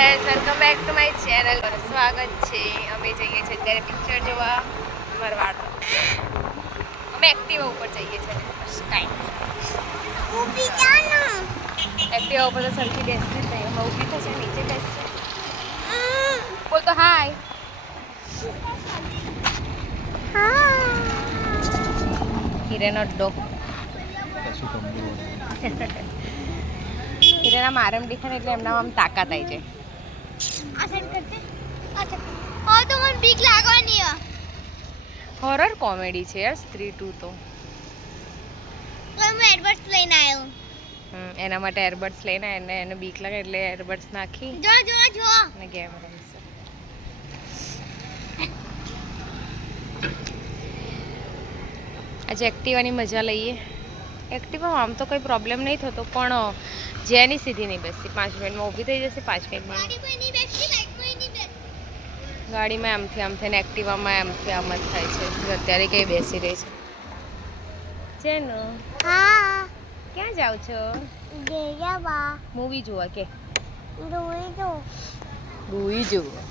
Friends, welcome back to my channel પર સ્વાગત છે. અમે જઈએ છીએ અત્યારે પિક્ચર જોવા મારવાડ. અમે એક્ટિવા ઉપર જઈએ છીએ. એક્ટિવા ઉપર તો સરખી બેસતી જ નહીં. અમે ઊભી થશે નીચે બેસશે. બોલ તો હાય. હિરેનો ડોક. હિરેના મારમ દેખાય એટલે એમના આમ તાકાત આવી જાય. હોરર કોમેડી છે યાર સ્ત્રી 2 તો. એના માટે એરબડ્સ લઈને એને બીક લાગે એટલે એરબડ્સ નાખી અને ગેમ રમશે. આજે એક્ટિવાની મજા લઈએ. એક્ટિવામાં આમ તો કોઈ પ્રોબ્લેમ નહીં થતો, પણ જેની સીધી નહીં બેસતી. 5 મિનિટમાં ઊભી થઈ જશે. 5 મિનિટમાં ગાડીમાં આમથી આમ થઈને એક્ટિવામાં આમથી આમ જ થાય છે. અત્યારે કઈ બેસી રહી છે. જેનો ક્યાં જાવ છો? મૂવી જોવા કે મૂવી જોવા?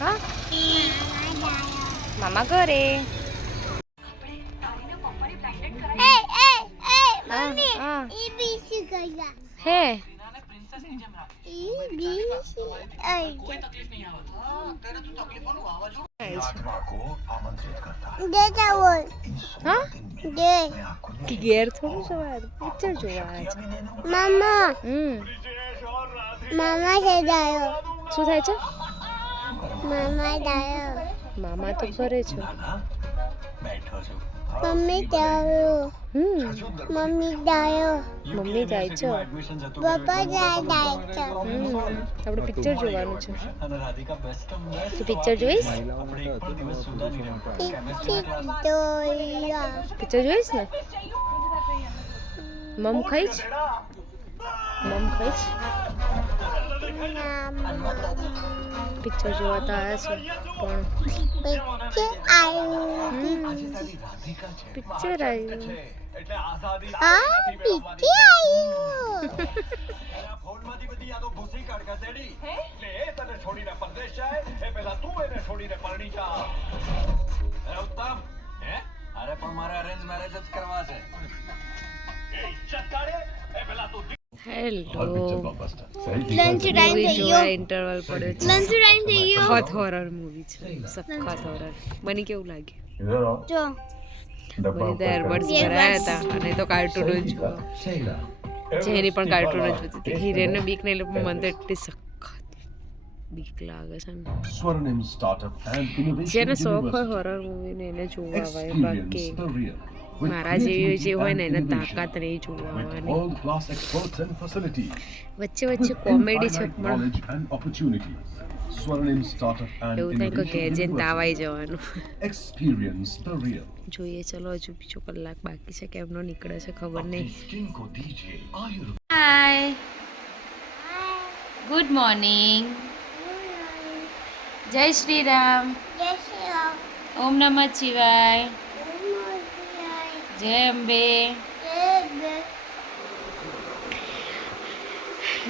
હા, મામા ઘરે. હે ઘેર થોડું જવાનું, પિક્ચર જોવા છે. મામા શું થાય છે? મામા તો ઘરે છે. મમ્મી જાય છે. પપ્પા જાય છે. આપણે પિક્ચર જોવાનું છે. તું પિક્ચર જોઈશ? પિક્ચર જોઈશ ને? મમ ખાઈશ? પિક્ચર જોવા તો આવ્યા છે, પણ પિક્ચર આવ્યું. હેલો, લંચ ટાઈમ થઈ ગયો. ઇન્ટરવલ પડ્યો છે. લંચ ટાઈમ થઈ ગયો. સખત હોરર મૂવી છે. સખત હોરર. મને કેવું લાગ્યું? જો મને તો એરબડ્સ ભરાયા હતા અને તો કાર્ટૂનો જ જેની પણ કાર્ટૂનો જ જોતી. હિરેનને બીક નહીં એટલે મને તો એટલી સખત બીક લાગે છે ને. જેને શોખ હોય હોરર મૂવીને એને જોવા આવે. બાકી મારા જેવી જે હોય ને એને તાકાત નહીં જોવાની. વચ્ચે વચ્ચે કોમેડી છે, પણ એવું થાય કે ઘેર જઈને તાવાઈ જવાનું. જોઈએ ચલો, હજુ બીજો કલાક બાકી છે. કેમનો નીકળે છે ખબર નહીં. હાય, ગુડ મોર્નિંગ. જય શ્રી રામ. ઓમ નમઃ શિવાય. જય અંબે.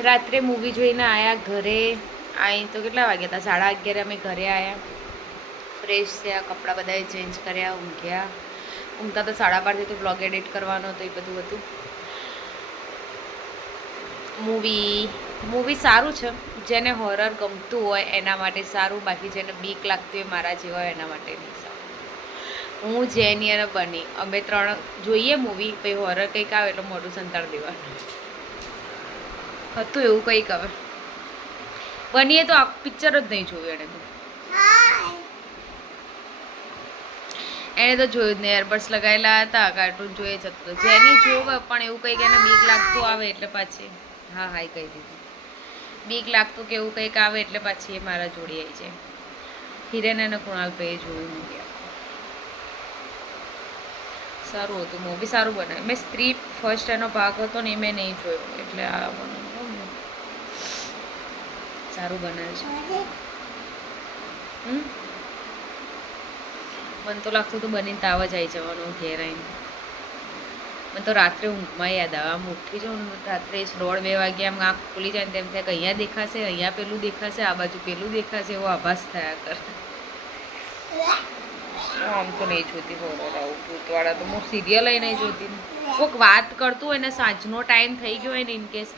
રાત્રે મૂવી જોઈને આવ્યા ઘરે. અહીં તો કેટલા વાગ્યા હતા? 11:30 અમે ઘરે આવ્યા. ફ્રેશ થયા, કપડાં બધાએ ચેન્જ કર્યા, ઊંઘ્યા. ઊંઘતા તો 12:30 તો બ્લોગ એડિટ કરવાનો હતો, એ બધું હતું. મૂવી સારું છે. જેને હોરર ગમતું હોય એના માટે સારું, બાકી જેને બીક લાગતી હોય મારા જેવા હોય એના માટે નહીં સારું. હું જેની અને બની અમે 3 જોઈએ મૂવી, પછી હોરર કંઈક આવે એટલે મોઢું સંતાડી દેવાનું હતું. એવું કંઈક આવે. બનીએ તો આ પિક્ચર જ નહીં જોયું એને તો જોયું જ નહીં. એરબડ્સ લગાવેલા હતા, કાર્ટૂન જોઈએ જતો હતો. જેની જોવે પણ એવું કંઈક એને બીક લાગતું આવે એટલે પાછી હા હાય કહી દીધું. બીક લાગતું કે એવું કંઈક આવે એટલે પાછી એ મારા જોડી આવી જાય. હિરેન અને કુણાલભાઈએ જોયું મૂવી. સારું હતું, મૂવી સારું બનાવ્યું. મેં સ્ત્રી ફર્સ્ટ એનો ભાગ હતો ને એ મેં નહીં જોયો, એટલે આ સારું બનાવ્યું છે. મને તો લાગતું હતું બનીને તાવ જ આવી જવાનું ઘેર આવીને. મને તો રાત્રે ઊંઘમાં યાદ આવે, આમ ઉઠી જાઉં ને રાત્રે 1:30-2 વાગે આમ આંખ ખુલી જાય ને તેમ થાય કે અહીંયા દેખાશે, અહીંયા પેલું દેખાશે, આ બાજુ પેલું દેખાશે, એવો આભાસ થયા કરે. હું આમ તો નહીં જોતી હોરર, આવું ભૂતવાળા તો હું સિરિયલ નહીં જોતી. કોઈક વાત કરતું હોય ને સાંજનો ટાઈમ થઈ ગયો હોય ને ઇનકેસ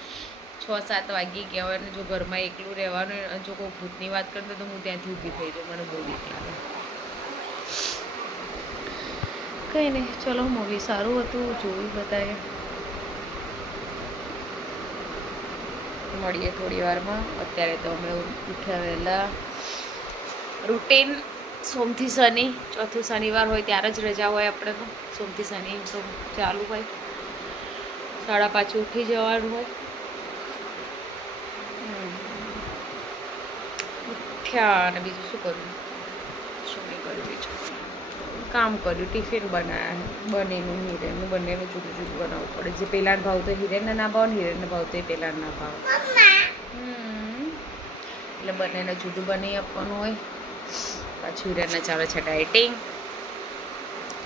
6-7 વાગી ગયા હોય ને જો ઘરમાં એકલું રહેવાનું હોય, જો કોઈ ભૂતની વાત કરતો તો હું ત્યાંથી ઊભી થઈ જાઉં, મને બહુ બીક લાગે. કંઈ નહીં, ચલો મૂવી સારું હતું, જોયું બધાએ. મળીએ થોડી વારમાં. અત્યારે તો અમે ઉઠ્યા વહેલા. રૂટીન સોમથી શનિ, ચોથું શનિવાર હોય ત્યારે જ રજા હોય આપણે તો. સોમથી શનિ તો ચાલુ હોય, 5:30 ઉઠી જવાનું હોય. ઉઠ્યા અને બીજું શું કર્યું, શું નહીં કર્યું બીજું, કામ કર્યું, ટિફિન બનાવ્યા, બનેનું હિરેનનું બંનેનું જુદું જુદું બનાવવું પડે. જે પેલાને ભાવ તો હિરેનને ના ભાવ ને હિરેનને ભાવ તો એ પેલાને ના ભાવ, એટલે બંનેને જુદું બનાવી આપવાનું હોય. પાછું હિરેનને ચાલે છે ડાયટિંગ,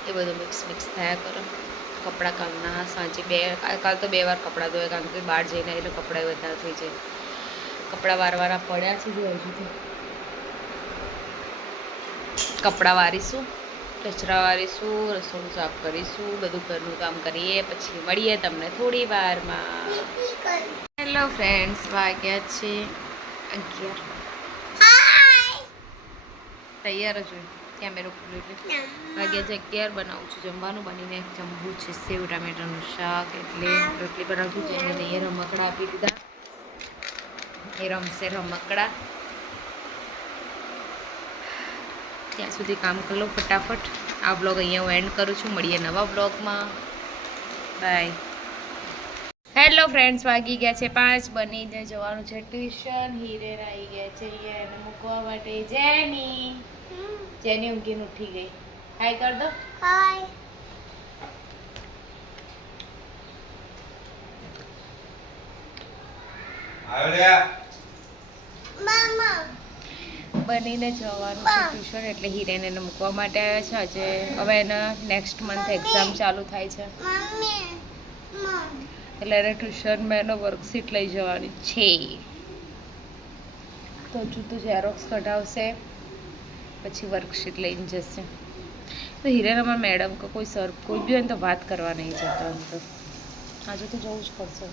એ બધું મિક્સ થયા કરે. કપડાં કાલના સાંજે કાલ તો 2 વાર કપડાં ધોયા, કારણ કે બહાર જઈને એટલે કપડાં વધારે થઈ જાય. કપડાં વારવાના પડ્યા છે, હજુ તો કપડાં વારીશું, કચરા વારીશું, રસોડું સાફ કરીશું, બધું ઘરનું કામ કરીએ, પછી મળીએ તમને થોડી વારમાં. હેલો ફ્રેન્ડ્સ, વાગ્યા છે 11. તૈયાર જ હોય, કેમેરો ખુલ્લું એટલે વાગ્યા છે 11. બનાવું છું જમવાનું, બનીને જમવું છે સેવ ટામેટાનું શાક, એટલે રોટલી બનાવું છું. જેને નહીં રમકડા આપી દીધા, એ રમશે રમકડા. ત્યાં સુધી કામ કરી લો ફટાફટ. આ બ્લોગ અહીંયા હું એન્ડ કરું છું. મળીએ નવા બ્લોગમાં. બાય. હેલો ફ્રેન્ડ્સ, વાગી ગયા છે 5. બનીને જવાનું છે ટ્યુશન. હિરેન આવી ગયા છે એને મૂકવા માટે. જેની ઊંઘીને ઉઠી ગઈ. હાય કર દો. હાય. બનીને જવાનું છે ટ્યુશન, એટલે હિરેન એને મૂકવા માટે આવ્યા છે. આજે હવે એના નેક્સ્ટ મંથ એક્ઝામ ચાલુ થાય છે, એટલે એને ટ્યુશનમાં એનો વર્કશીટ લઈ જવાની છે. તો જુદું ઝેરોક્સ કઢાવશે, પછી વર્કશીટ લઈને જશે. તો હિરેન અમારા મેડમ કે કોઈ સર કોઈ બી હોય ને તો વાત કરવા નહીં જતા. આમ તો આજે તો જવું જ પડશે,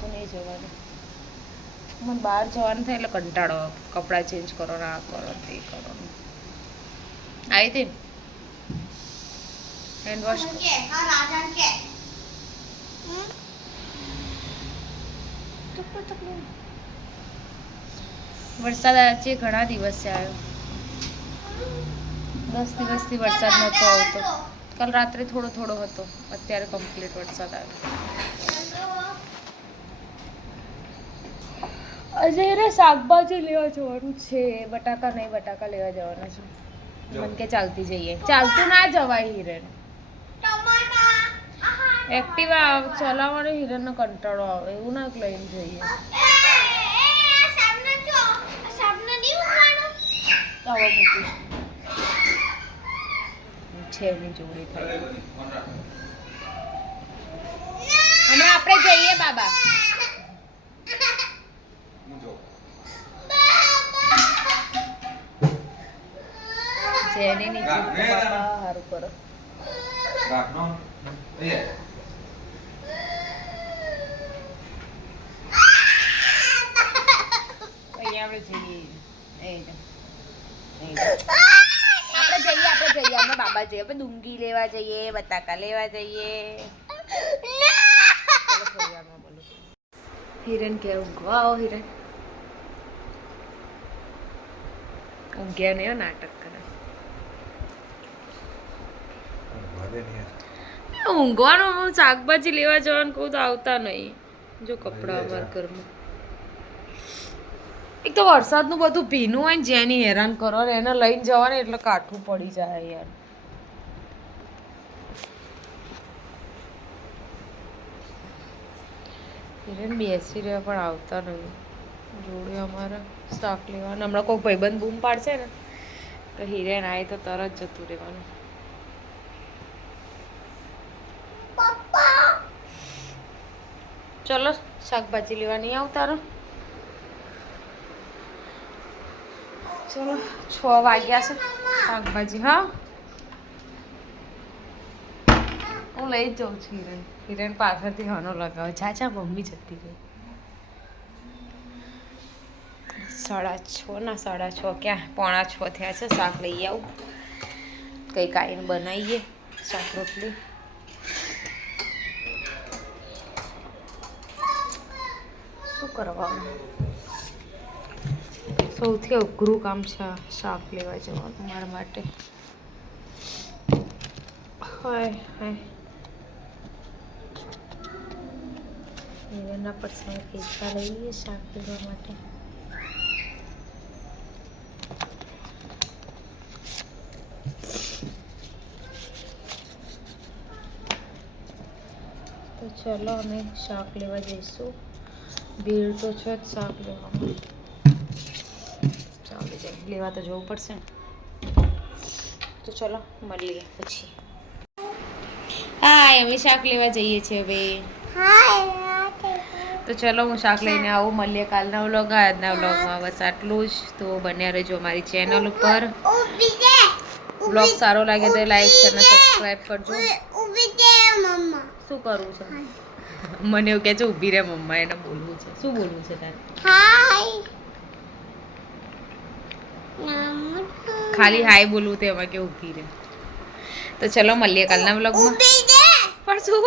તો નહીં જવાનું. મને બહાર જવાનું થાય એટલે કંટાળો, કપડાં ચેન્જ કરો ને આ કરો તે કરો. આવી હતી હેન્ડ વોશ. વરસાદ આજે ઘણા દિવસે આવ્યો, 10 દિવસથી વરસાદ નહોતો આવતો. કાલ રાત્રે થોડો થોડો હતો, અત્યારે કમ્પ્લીટ વરસાદ આવ્યો. આજે એને શાકભાજી લેવા જવાનું છે. બટાકા નહીં, બટાકા લેવા જવાના છે. મન કે ચાલતી જઈએ. ચાલતું ના જવાય હિરેન, એક્ટિવા ચલાવવાનો હિરેનનો કંટાળો આવે, એવું ના લઈને જઈએ. આવા મૂકીશ છે એની જોડી થાય. હમણાં આપણે જઈએ બાબા. જેની નીચે બાપા સારું કરો. આપણે જઈએ અમે બાબા જઈએ, આપણે ડુંગી લેવા જઈએ, બટાકા લેવા જઈએ. હિરેન કે ઊંઘવા આવો. હિરેન ઊંઘ્યા નહીં, નાટક કરે. ઊંઘવાનું, શાકભાજી લેવા જવાનું કહું તો આવતા નહીં. જો કપડા અમારા ઘરમાં, એક તો વરસાદનું બધું ભીનું હોય ને, જેની હેરાન કરો ને એને લઈને જવાનું એટલે કાઠું પડી જાય યાર. હિરેન બેસી રહ્યા પણ આવતા નહીં. જોડે અમારે શાક લેવાનું. હમણાં કોઈ ભાઈબંધ બૂમ પાડશે ને તો હિરેન આવે તો તરત જતું રહેવાનું. પપ્પા ચલો શાકભાજી લેવા નહીં આવતારો. ચલો 6 વાગ્યા છે. શાકભાજી હા હું લઈ જ જાઉં છું. હિરેન પાછળથી હનો લગાવે. ચાચા મમ્મી જતી રહી. 6:30 ના 6:30 ક્યાં 5:45 થયા છે. શાક લઈ આવું. કંઈક આવીને બનાવીએ શાક રોટલી. શું કરવાનું? સૌથી અઘરું કામ છે શાક લેવા જવાનું મારા માટે. હાય હાય એના પર્સનલ પૈસા લઈએ શાક લેવા માટે. તો ચલો અમે શાક લેવા જઈશું. ભીડ તો છે જ શાક લેવામાં. ચાલો જાય લેવા તો જવું પડશે ને. તો ચલો મળીએ પછી. હા અમે શાક લેવા જઈએ છીએ હવે. તો ચલો હું શાક લઈને આવું. મળીએ કાલના વ્લોગ. આજના વ્લોગમાં બસ આટલું જ. તો બન્યા રહેજો અમારી ચેનલ ઉપર. વ્લોગ સારો લાગે તો લાઈક શેર અને સબસ્ક્રાઈબ કરજો. શું કરવું છે? મને એવું કહે છે ઊભી રહે મમ્મા, એને બોલવું છે. શું બોલવું છે તારે? ખાલી હાય બોલવું તો એમાં કે ઊભી રહે. તો ચલો મળીએ કાલના વ્લોગમાં. પણ શું